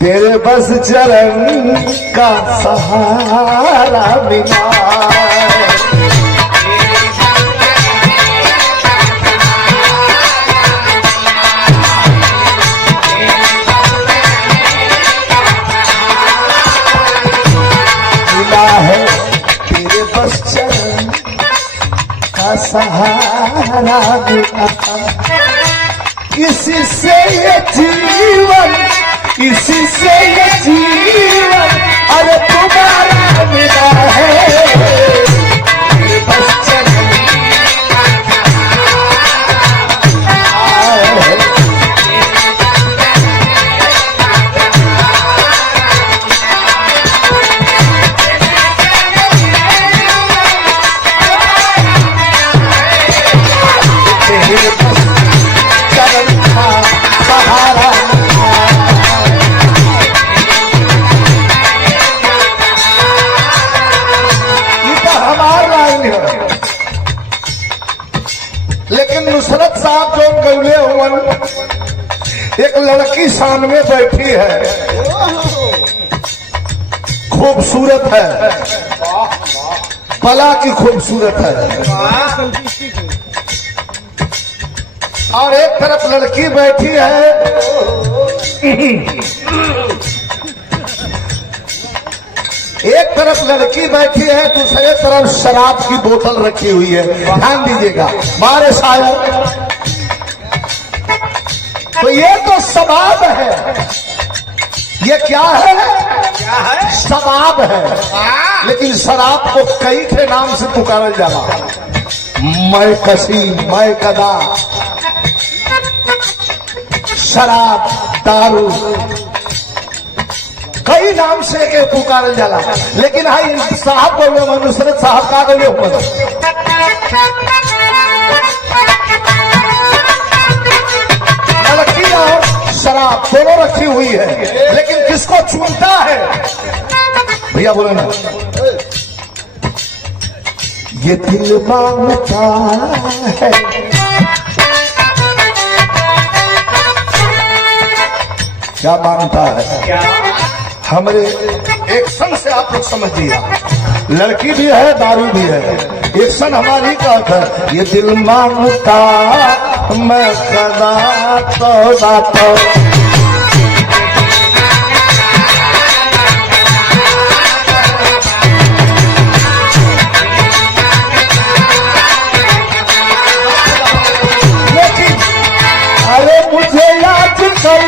तेरे बस चरण का सहारा मिला है, तेरे बस चरण का सहारा मिला। इसी से ये जीवन, इसी से ये जीवन अरे तुम्हारा मिला है। तेरे बस चरण नुसरत साहब जो गौले हुवन, एक लड़की सामने बैठी है, खूबसूरत है, पला की खूबसूरत है, और एक तरफ लड़की बैठी है, एक तरफ लड़की बैठी है, दूसरे तरफ शराब की बोतल रखी हुई है। ध्यान दीजिएगा मारे शायर, तो ये तो शबाब है। ये क्या है? शबाब है, लेकिन शराब को कई के नाम से पुकारल जाला। मैं कसी, मैं कदा, शराब, दारू, कई नाम से के पुकारल जाला। लेकिन हाई साहब बोले, नुसरत साहब का बोले हुआ लड़की और शराब दोनों रखी हुई है, लेकिन किसको चुनता है भैया बोले ना? ये दिल मांगता है, क्या मांगता है? हमारे एक्शन से आप लोग समझिए, लड़की भी है, दारू भी है, एक्शन हमारी का है। ये दिल मांगता मैं कदा तो लेकिन अरे मुझे याद कर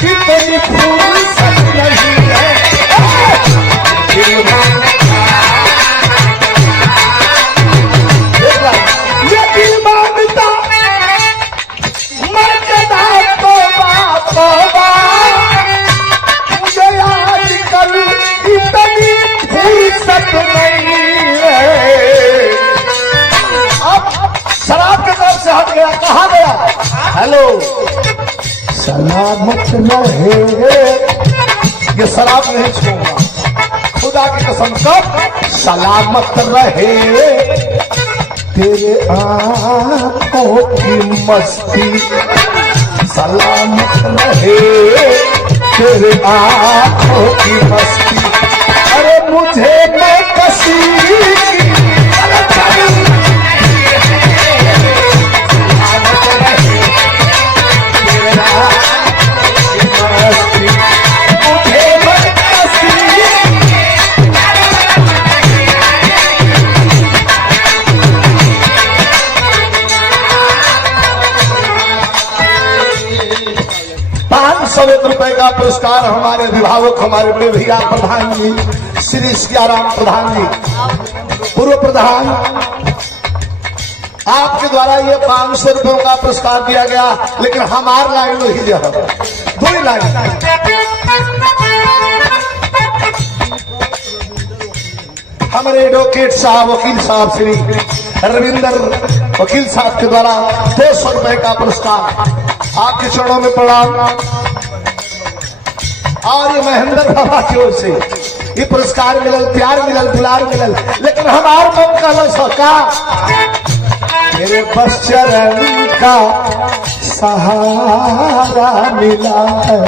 कितनी फुर्सत नहीं है। ये दिल मांगता मैं कदा तौबा, मुझे याद कर इतनी फुर्सत नहीं है। अब शराब के तरफ से हट गया, कहा गया? हेलो, सलामत रहे, ये शराब नहीं छूंगा, खुदा की कसम। कब? सलामत रहे तेरे आंखों की मस्ती, सलामत रहे तेरे आंखों की मस्ती। अरे मुझे मैं कसी ₹100 का पुरस्कार हमारे अभिभावक, हमारे बड़े भैया प्रधान जी श्री सियाराम प्रधान जी, पूर्व प्रधान, आपके द्वारा ये ₹500 का पुरस्कार दिया गया। लेकिन हमार लाइन ही जो दो ही लाइन, हमारे एडवोकेट साहब, वकील साहब श्री रविंदर वकील साहब के द्वारा ₹200 का पुरस्कार आपके चरणों में प्रणाम। और ये महेंद्र बाबा की ओर से ये पुरस्कार मिलल, प्यार मिलल, दुलार मिलल। लेकिन हमार मन का लसका तेरे बस चरण का सहारा मिला है,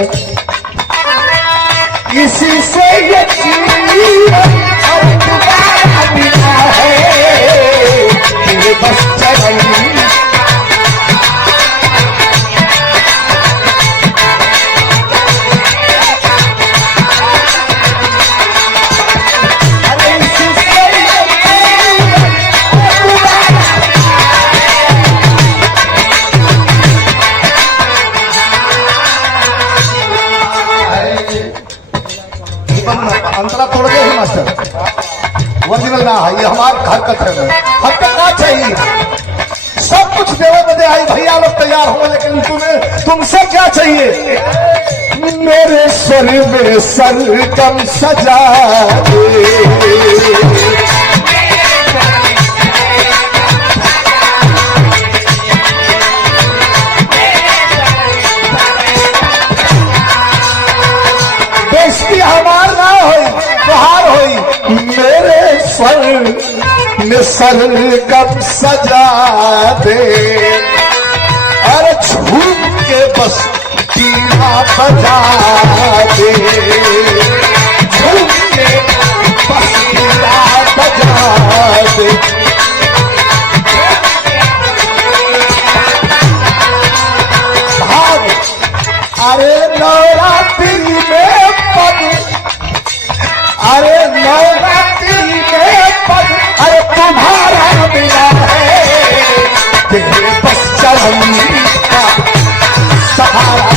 इसी से ये जीवन और दोबारा मिला है, तेरे बस चरण अंतरा तोड़ गए हैं मास्टर, ओरिजिनल ना है ये हमारे हरकत है। हरकत ना चाहिए, सब कुछ देवे बदे आई भैया लोग तैयार हो, लेकिन तुमसे क्या चाहिए? मेरे सर में सरगम सजा दे, बेइज्जती हमार ना होई तुहार होई, मेरे सर में सरगम सजा दे, अरे झूम के बस बीना बजा दे, झूम के बस बीना बजा दे। भाग अरे नवरात्रि में पद, अरे नवरात्रि में पद, अरे तुम्हारा मिला है, तेरे बस चरण का सहारा।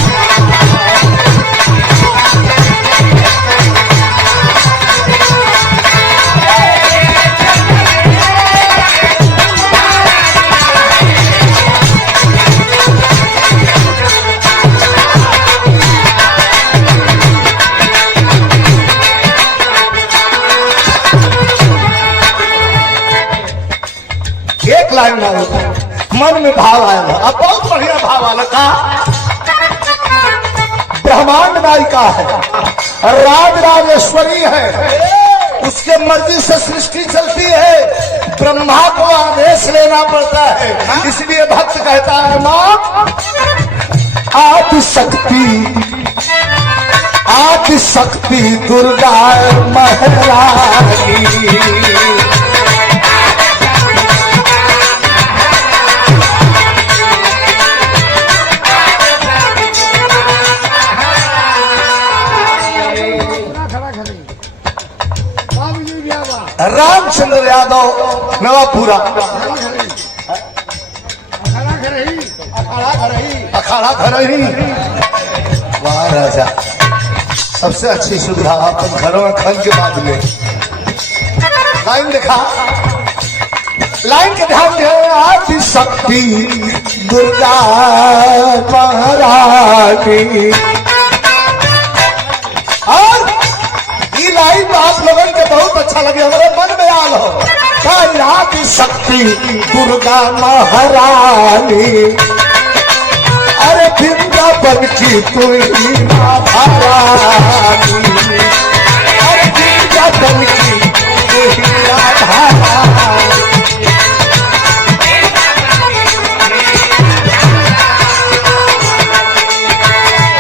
एक लाइन मन में भाव आएगा, अब बहुत बढ़िया भाव आला का ब्रह्मांड नायिका है, राज राजेश्वरी है, उसके मर्जी से सृष्टि चलती है, ब्रह्मा को आदेश लेना पड़ता है, इसलिए भक्त कहता है मां आदि शक्ति दुर्गा महारानी। रामचंद्र यादव नवापुरा अखाड़ा घर ही। वाह राजा, सबसे अच्छी सुविधा अपन घरों में खन के बाद में लाइन देखा, लाइन के ध्यान दे, आदि शक्ति दुर्गा महारानी। और ये लाइन आप लोगों के बहुत अच्छा लगे, हमारे मन में आल हो, आदि शक्ति दुर्गा महारानी, अरे वृंदावन की तू ही माता रानी, अरे वृंदावन की तू ही माता रानी।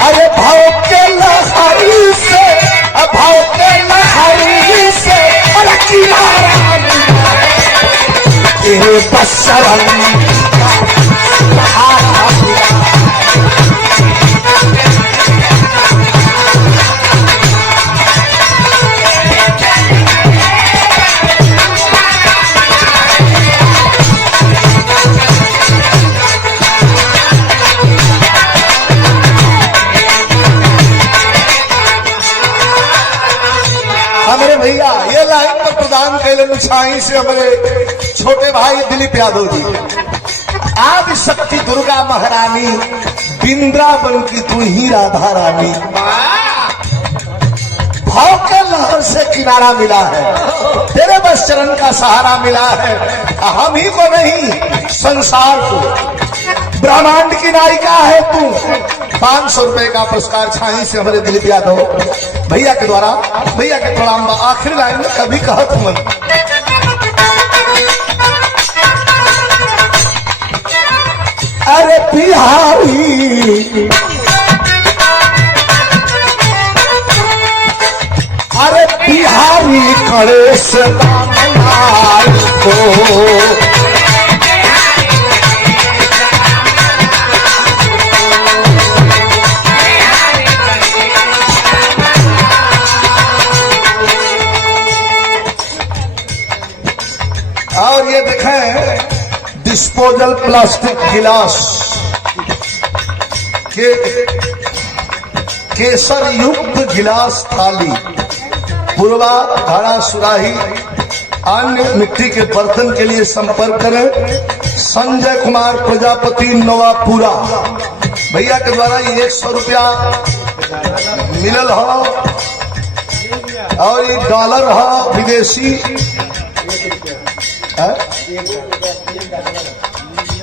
अरे भाव के लहरी से, भाव के लहरी से, अरे किनारा तेरे बस शरण हमारे भैया ये लाइन पर प्रदान कैले मुछाई से हमारे छोटे भाई दिलीप यादव जी। आदि शक्ति दुर्गा महारानी, वृंदावन की तू ही राधा रानी, भाव के लहर से किनारा मिला है, तेरे बस चरण का सहारा मिला है, हम ही को नहीं संसार को। ब्रह्मांड की नायिका है तू। 500 रुपए का पुरस्कार छाई से हमारे दिलीप यादव भैया के द्वारा, भैया के प्रणाम। आखिरी लाइन में कभी कहत मन, अरे अरे बिहारी, अरे बिहारी गणेश रामलाल को। और ये देखें डिस्पोजल प्लास्टिक गिलास के केसर युक्त गिलास, थाली, पुरवा, घड़ा, सुराही, अन्य मिट्टी के बर्तन के लिए संपर्क करें संजय कुमार प्रजापति नवापुरा। भैया के द्वारा ये 100 रुपया मिलल हो और ये डॉलर हो विदेशी,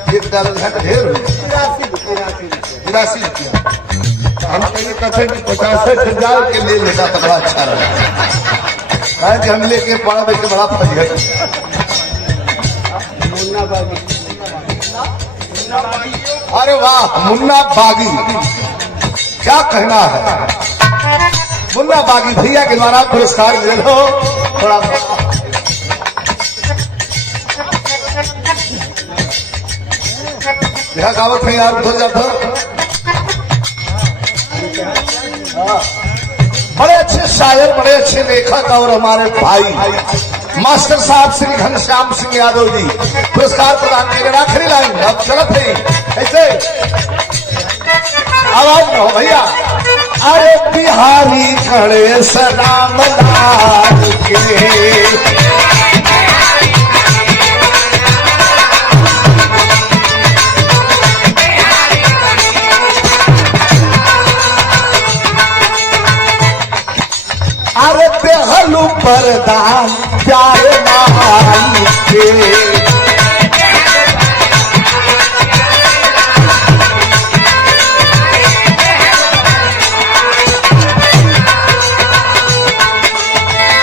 एक डॉलर है ढेर, 83 रुपया। हम कहीं कहते कि 50,000 के ले लेता तो बड़ा अच्छा रहा, कि हम लेके पड़ा के बड़ा फजर। अरे वाह, मुन्ना बागी, क्या कहना है। मुन्ना बागी भैया के द्वारा पुरस्कार मिले हो। थोड़ा यह गावत है यार, उधर जाता। बड़े अच्छे शायर, बड़े अच्छे लेखक और हमारे भाई मास्टर साहब श्री घनश्याम सिंह यादव जी पुरस्कार प्रदान किए। आखिरी लाइन अब चलत है ऐसे, आवाज में हो भैया। अरे बिहारी गणेश रामलाल के, अरे बेहलू परदान प्यारे नाई के,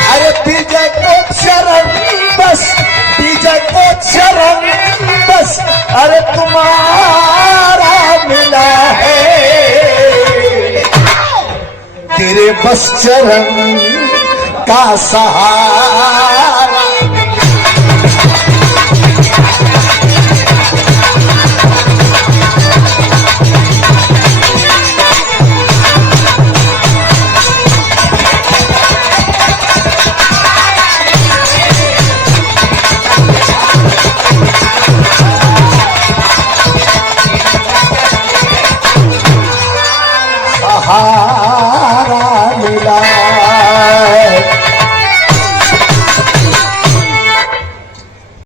अरे विजय को चरण बस, विजय को चरण बस, अरे तुम्हारा मिला है, तेरे बस चरण का सहारा।